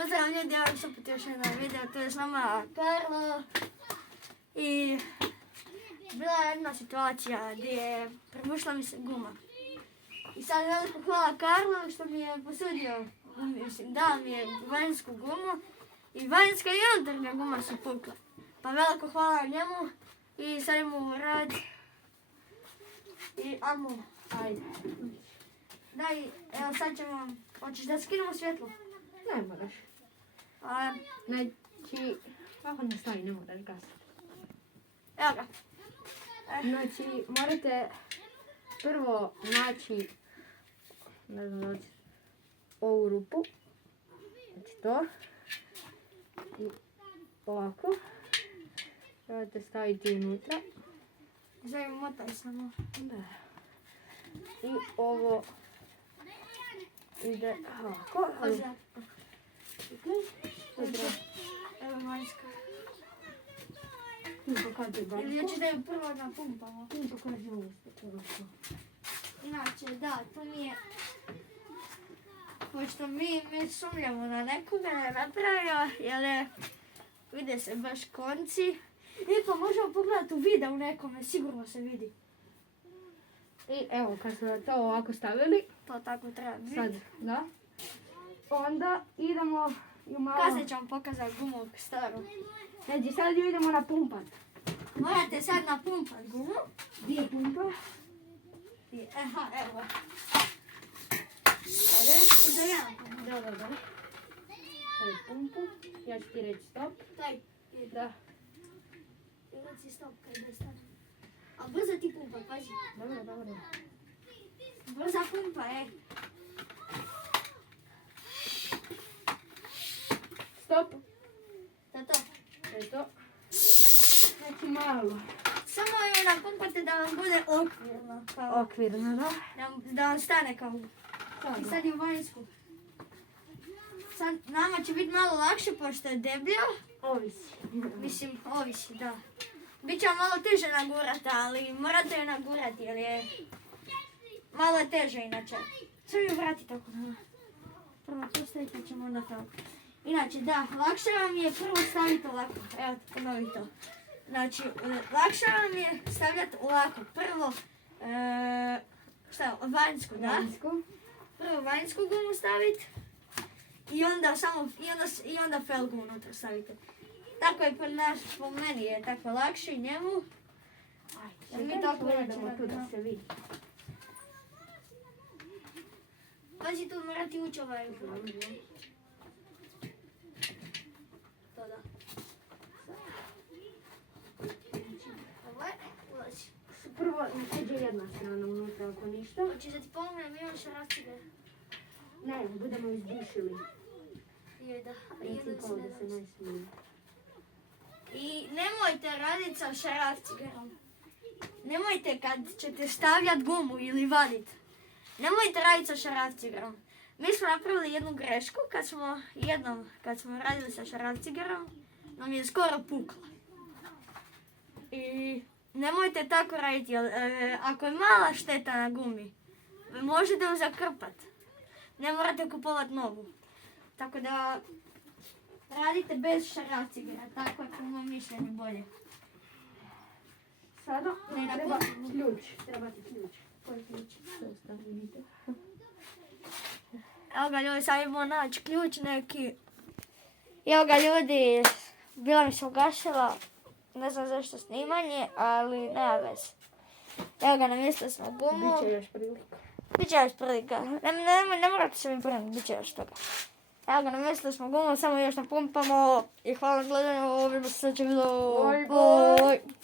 Pozdrav ljudi, evo se opet još jedan video, tu je s nama Karlo. I bila je jedna situacija gdje prebušila mi se guma. I sad veliko hvala Karlo što mi je posudio, dao mi je vanjsku gumu. I vanjska i unutarnja guma su pukla. Pa veliko hvala njemu i sad imamo rad. I amo, ajde. Daj, evo sad ćemo, hoćeš da skinemo svjetlo? Ne moraš. Znači, kako ne stavi, ne moraš gasiti. Evo ga. Znači, morate prvo naći, ne znam da ćeš, ovu rupu. Znači to. I ovako. Trebate staviti unutra. Zdaj motaj samo. Da. I ovo ide ovako. Evo vanjska. Pokaži Ili ja ću da ju prvo napumpamo. Pokaži ovo. Inače, da, to mi je... Pošto mi sumnjamo na nekoga je napravio, jer vide se baš konci. I pa možemo pogledati u videu nekome, sigurno se vidi. I evo, kad smo to ovako stavili, To tako treba biti. sad, da, onda idemo ju malo... Kasnije ću vam pokazati gumu staru. Znači, sad ju idemo napumpat. Morate sad napumpat gumu. Gdje je pumpa? Aha, evo. Za jedan pumpa. Da. Stavi pumpu, ja ću ti reći stop. Daj, Da. reci stop kad ide stane. A brzo ti pumpa, pazi. Dobro. Brza pumpa, Stop. To je to. Eto. Znači malo. Samo ju napumpate da vam bude okvirno. Kao, Okvirno, da. da vam stane kao. I sad je u vanjsku. Sad nama će biti malo lakše pošto je deblja. Ovisi. Mislim, ovisi, da. Biće vam malo teže nagurati, ali morate je nagurati jer je malo je teže inače. Sve ju vrati tako. Prvo to stavite, pa ćemo onda tako. Inače, da, lakše vam je prvo staviti ovako. Evo, ponovi to. Znači, lakše vam je stavljati ovako. Prvo, vanjsku, da? Vanjsku. Prvo vanjsku gumu staviti. I onda felgu unutra stavite. Tako je po meni je tako lakše i njemu. Jer mi tako gledamo tu da se vidi. Pazi tu morati ući ovaj. To da. Ovo je, ulazi. Prvo nađe jedna strana unutra ako ništa. Hoćeš da ti pomognem, imam šarafcige. Ne, budemo izbušili. Da. Reci kao da se ne smije. I nemojte raditi sa šarafcigerom. Nemojte kad ćete stavljati gumu ili vaditi. Nemojte raditi sa šarafcigerom. Mi smo napravili jednu grešku kad smo radili sa šarafcigerom, nam je skoro pukla. I nemojte tako raditi, jer ako je mala šteta na gumi, možete ju zakrpati. Ne morate kupovati novu. Tako da radite bez šarafcigera, tako je po mom mišljenju bolje. Sada Ne, treba ključ. Trebate ključ. Koji ključ? Sustav, vidite. Evo ga ljudi, sad idemo naći ključ neki. Evo ga ljudi, bila mi se ugašila, ne znam zašto snimanje, ali nema veze. Evo ga, namjestili smo gumu. Biće još prilika. Biće još prilika, ne morate se mi brinuti, bit će još toga. Evo ga, namjestili smo gumu, samo još napumpamo i hvala na gledanju, vidimo se sljedećeg videa. Bye.